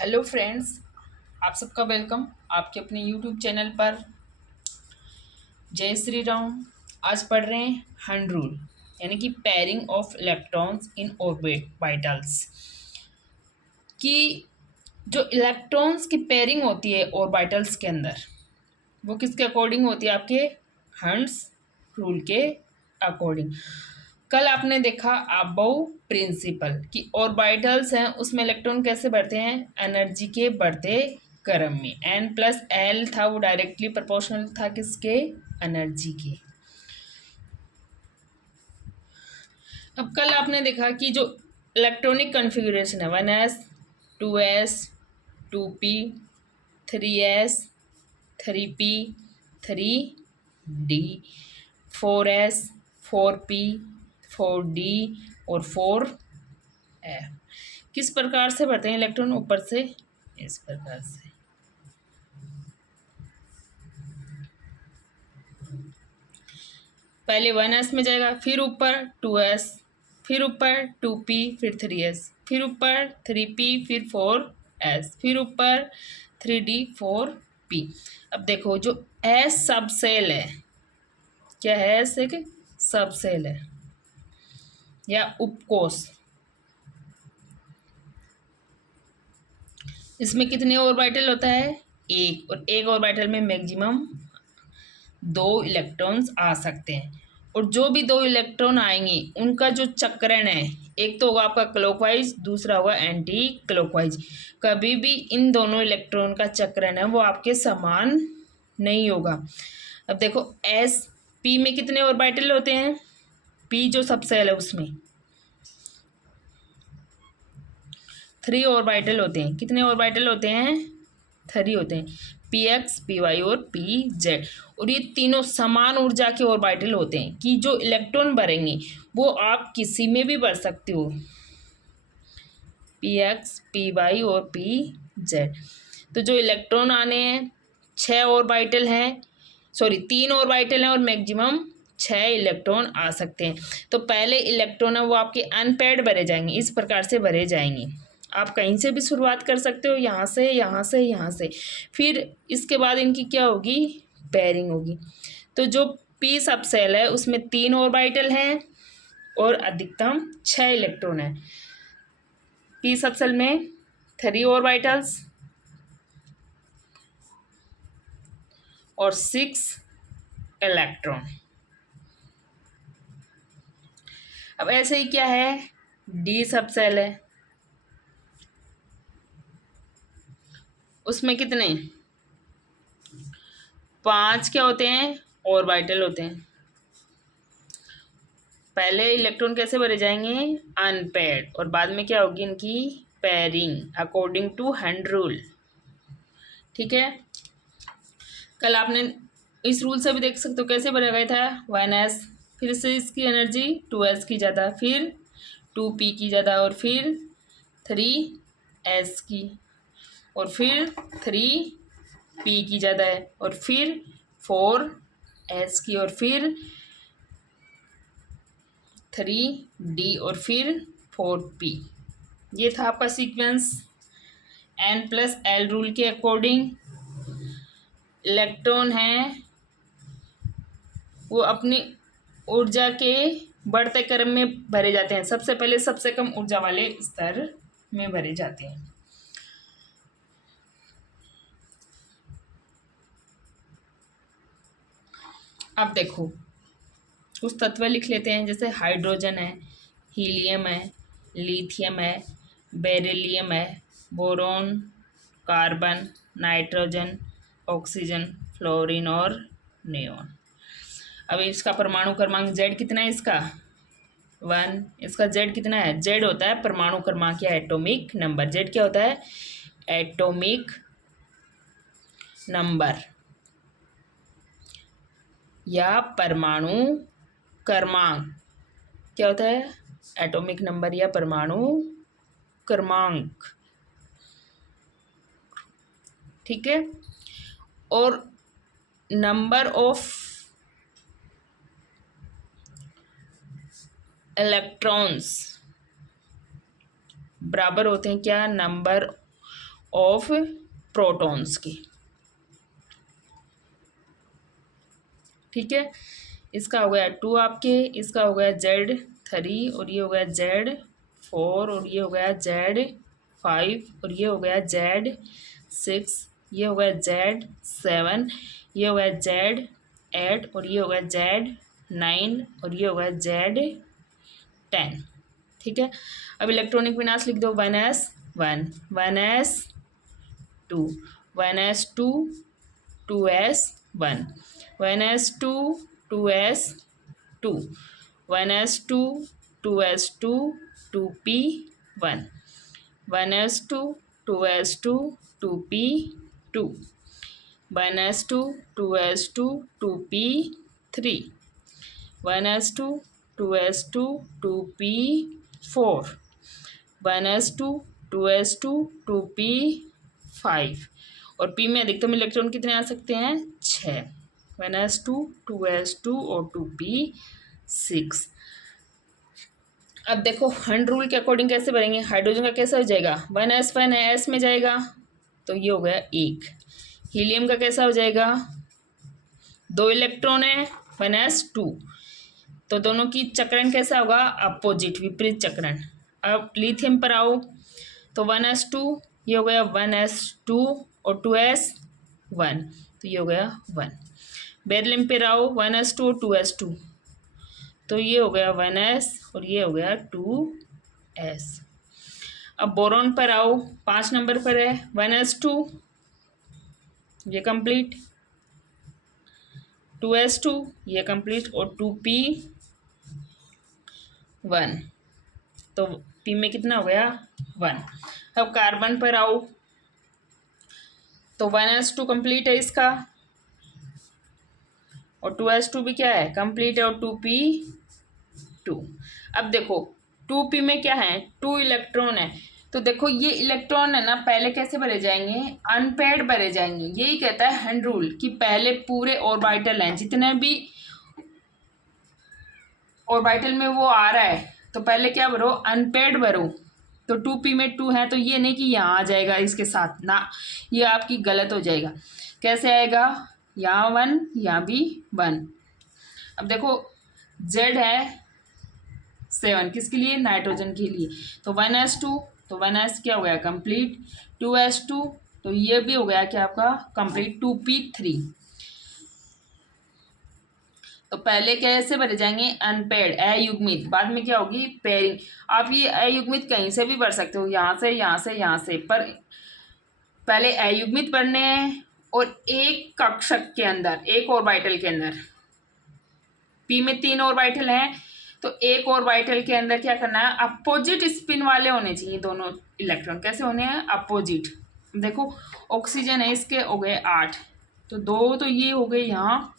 Hello friends, आप सबका welcome आपके अपने यूट्यूब चैनल पर। जय श्री राम। आज पढ़ रहे हैं हंड रूल यानी कि pairing of electrons in orbitals. कि जो इलेक्ट्रॉन्स की पेयरिंग होती है ऑर्बिटल्स के अंदर, वो किसके अकॉर्डिंग होती है? आपके हंड्स रूल के अकॉर्डिंग। कल आपने देखा अबव प्रिंसिपल कि ऑर्बिटल्स हैं, उसमें इलेक्ट्रॉन कैसे बढ़ते हैं? एनर्जी के बढ़ते क्रम में। n+l था, वो डायरेक्टली प्रोपोर्शनल था किसके? एनर्जी के। अब कल आपने देखा कि जो इलेक्ट्रॉनिक कन्फिग्रेशन है 1s 2s 2p 3s 3p 3d 4s 4p 4d और 4f। किस प्रकार से बढ़ते हैं इलेक्ट्रॉन? ऊपर से इस प्रकार से। पहले 1s में जाएगा, फिर ऊपर 2s, फिर ऊपर 2p, फिर 3s, फिर ऊपर 3p, फिर 4s, फिर ऊपर 3d 4p। अब देखो जो s सब सेल है, क्या है? एस एक सब सेल है या उपकोष। इसमें कितने ऑर्बिटल होता है? एक। और एक ऑर्बिटल में मैक्सिमम 2 इलेक्ट्रॉन्स आ सकते हैं। और जो भी 2 इलेक्ट्रॉन आएंगे उनका जो चक्रण है, एक तो होगा आपका क्लॉकवाइज, दूसरा होगा एंटी क्लॉकवाइज। कभी भी इन दोनों इलेक्ट्रॉन का चक्रण है वो आपके समान नहीं होगा। अब देखो एस पी में कितने ऑर्बिटल होते हैं? पी जो सब सेल है उसमें 3 ऑर्बिटल होते हैं। कितने ऑर्बिटल होते हैं? 3 होते हैं। पी एक्स, पी वाई और पी जेड। और ये तीनों समान ऊर्जा के ऑर्बिटल होते हैं कि जो इलेक्ट्रॉन भरेंगे वो आप किसी में भी भर सकते हो, पी एक्स, पी वाई और पी जेड। तो जो इलेक्ट्रॉन आने हैं 6 ऑर्बिटल हैं, सॉरी 3 ऑर्बिटल हैं और मैक्सिमम 6 इलेक्ट्रॉन आ सकते हैं। तो पहले इलेक्ट्रॉन है वो आपके अनपेयर्ड भरे जाएंगे, इस प्रकार से भरे जाएंगे। आप कहीं से भी शुरुआत कर सकते हो, यहाँ से, यहाँ से, यहाँ से। फिर इसके बाद इनकी क्या होगी? पेयरिंग होगी। तो जो पी सब सेल है उसमें 3 ऑर्बिटल हैं और अधिकतम 6 इलेक्ट्रॉन है। पी सब सेल में 3 ऑर्बिटल्स और 6 इलेक्ट्रॉन। अब ऐसे ही क्या है? डी सब सेल है, उसमें कितने? 5 क्या होते हैं? ऑर्बिटल होते हैं। पहले इलेक्ट्रॉन कैसे भरे जाएंगे? अनपेयर्ड। और बाद में क्या होगी इनकी? Pairing according to Hund rule. ठीक है। कल आपने इस रूल से भी देख सकते हो कैसे भरा गया था। 1s, फिर से इसकी एनर्जी 2s की ज़्यादा, फिर 2p की ज़्यादा, और फिर 3s की, और फिर 3p की ज़्यादा है, और फिर 4s की, और फिर 3d, और फिर 4p। ये था आपका सीक्वेंस। n+l रूल के अकॉर्डिंग इलेक्ट्रॉन हैं वो अपनी ऊर्जा के बढ़ते क्रम में भरे जाते हैं। सबसे पहले सबसे कम ऊर्जा वाले स्तर में भरे जाते हैं। अब देखो कुछ तत्व लिख लेते हैं, जैसे हाइड्रोजन है, हीलियम है, लिथियम है, बेरिलियम है, boron, carbon, nitrogen, oxygen, fluorine और नियोन। अब इसका परमाणु क्रमांक जेड कितना है? इसका 1। इसका जेड कितना है? जेड होता है परमाणु क्रमांक या एटॉमिक नंबर। जेड क्या होता है? एटॉमिक नंबर या परमाणु क्रमांक। क्या होता है? एटॉमिक नंबर या परमाणु क्रमांक। ठीक है। और नंबर ऑफ इलेक्ट्रॉन्स बराबर होते हैं क्या? नंबर ऑफ प्रोटॉन्स की। ठीक है, इसका हो गया 2 आपके, इसका हो गया Z3 और ये हो गया Z4 और ये हो गया Z5 और ये हो गया Z6, ये हो गया Z7, ये हो गया Z8 और ये हो गया Z9 और ये हो गया Z10। ठीक है, अब इलेक्ट्रॉनिक विन्यास लिख दो 1s1 1s2 1s2 2s1 1s2 2s2 1s2 2s2 2p1 1s2 2s2 2p2 1s2 2s2 2p3 1s2 2s2 2p4 1s2 2s2 2p5 और p में अधिकतम इलेक्ट्रॉन कितने आ सकते हैं 6 1s2 2s2 और 2p6। अब देखो हंड रूल के अकॉर्डिंग कैसे भरेंगे, हाइड्रोजन का कैसा हो जाएगा 1s1 है s में जाएगा तो ये हो गया 1। हीलियम का कैसा हो जाएगा 2 इलेक्ट्रॉन है 1s2 तो दोनों की चक्रण कैसा होगा अपोजिट विपरीत चक्रण। अब लिथियम पर आओ तो 1s2 ये हो गया 1s2 और 2s1 तो ये हो गया 1। बेरिलियम पे आओ 1s2 और 2s2 तो ये हो गया 1s और ये हो गया 2s। अब बोरॉन पर आओ 5 नंबर पर है 1s2 ये कंप्लीट 2s2 ये कंप्लीट और 2p1 तो p में कितना हो गया 1। अब कार्बन पर आओ तो 1s2 कंप्लीट है इसका और 2s2 भी क्या है कंप्लीट है और 2p2। अब देखो 2p में क्या है 2 इलेक्ट्रॉन है तो देखो ये इलेक्ट्रॉन है ना पहले कैसे भरे जाएंगे अनपेयर्ड भरे जाएंगे। यही कहता है हंड रूल कि पहले पूरे ऑर्बिटल हैं जितने भी ऑर्बिटल में वो आ रहा है तो पहले क्या भरो अनपेयर्ड भरो। तो 2p में 2 है तो ये नहीं कि यहाँ आ जाएगा इसके साथ ना, ये आपकी गलत हो जाएगा। कैसे आएगा यहाँ 1 यहाँ भी 1। अब देखो Z है 7 किसके लिए नाइट्रोजन के लिए तो 1s2 तो 1s क्या हो गया कंप्लीट 2s2 तो ये भी हो गया क्या आपका कंप्लीट 2p3। तो पहले कैसे भरे जाएंगे अनपेयर्ड अयुग्मित, बाद में क्या होगी पेयरिंग। आप ये अयुग्मित कहीं से भी भर सकते हो यहाँ से यहाँ से यहाँ से, पर पहले अयुग्मित भरने हैं और एक कक्षक के अंदर एक ऑर्बिटल के अंदर p में 3 ऑर्बिटल हैं तो एक ऑर्बिटल के अंदर क्या करना है अपोजिट स्पिन वाले होने चाहिए दोनों इलेक्ट्रॉन। कैसे होने हैं अपोजिट। देखो ऑक्सीजन है इसके हो गए 8 तो 2 तो ये हो गए यहाँ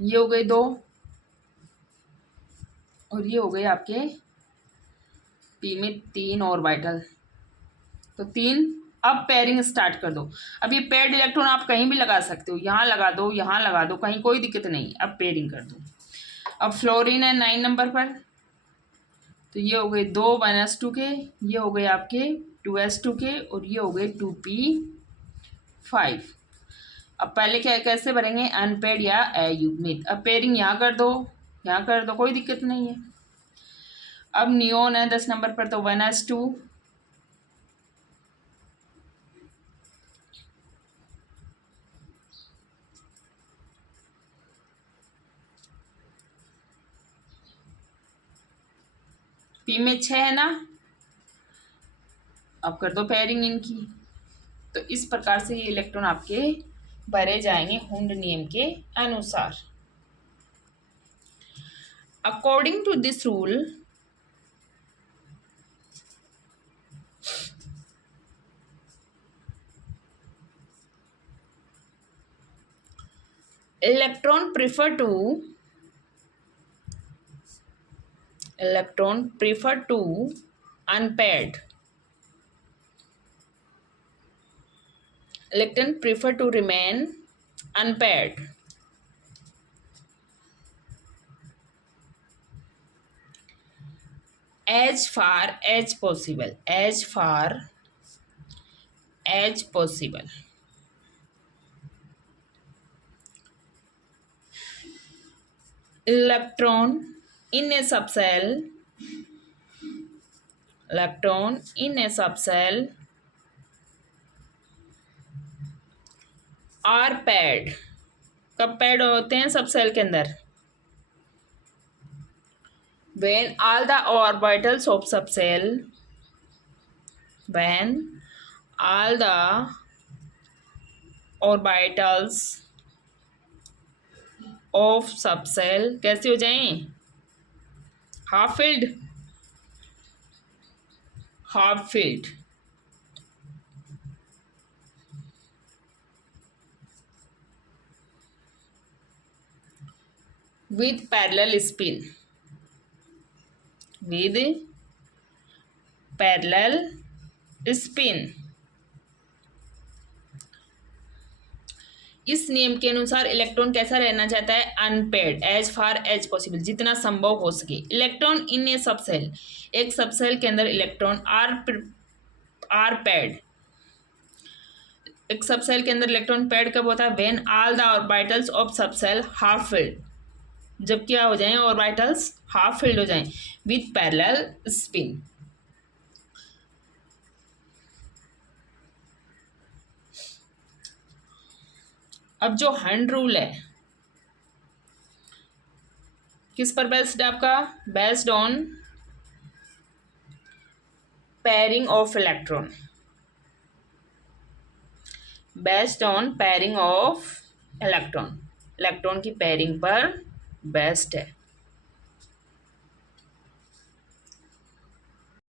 ये हो गए 2 और ये हो गए आपके p में 3 ऑर्बिटल तो 3। अब पेयरिंग स्टार्ट कर दो। अब ये पेयर्ड इलेक्ट्रॉन आप कहीं भी लगा सकते हो, यहाँ लगा दो यहाँ लगा दो कहीं कोई दिक्कत नहीं। अब पेयरिंग कर दो। अब फ्लोरीन है 9 नंबर पर तो ये हो गए 2 1s2 के, ये हो गए आपके 2s2 के और ये हो गए 2p5। अब पहले क्या कैसे भरेंगे अनपेयर्ड या अयुग्मित। अब पेयरिंग यहाँ कर दो कोई दिक्कत नहीं है। अब नियोन है 10 नंबर पर तो 1s2 p में 6 है ना, अब कर दो पेयरिंग इनकी। तो इस प्रकार से ये इलेक्ट्रॉन आपके भरे जाएंगे हुंड नियम के अनुसार। According to this rule electron prefer to unpaired. Electron prefer to remain unpaired. As far as possible, as far as possible. Electron in a subshell, electron in a subshell are paired, कब paired होते हैं subshell के अंदर? When all the orbitals of subshell, when all the orbitals of subshell कैसे हो जाएं? Half filled, half filled. with parallel spin, with parallel spin। इस नियम के अनुसार इलेक्ट्रॉन कैसा रहना चाहता है? Unpaired, as far as possible, जितना संभव हो सके। इलेक्ट्रॉन इन ए सबसेल, एक सबसेल के अंदर इलेक्ट्रॉन आर पैड, एक सबसेल के अंदर इलेक्ट्रॉन पैड कब होता है? When all the orbitals of subshell half filled, जब क्या हो जाएं? ऑर्बिटल्स हाफ फिल्ड हो जाएं विथ पैरेलल स्पिन। अब जो हंड रूल है किस पर बेस्ड है आपका? Based on pairing of electron, based on pairing of electron, electron की पेयरिंग पर बेस्ड है।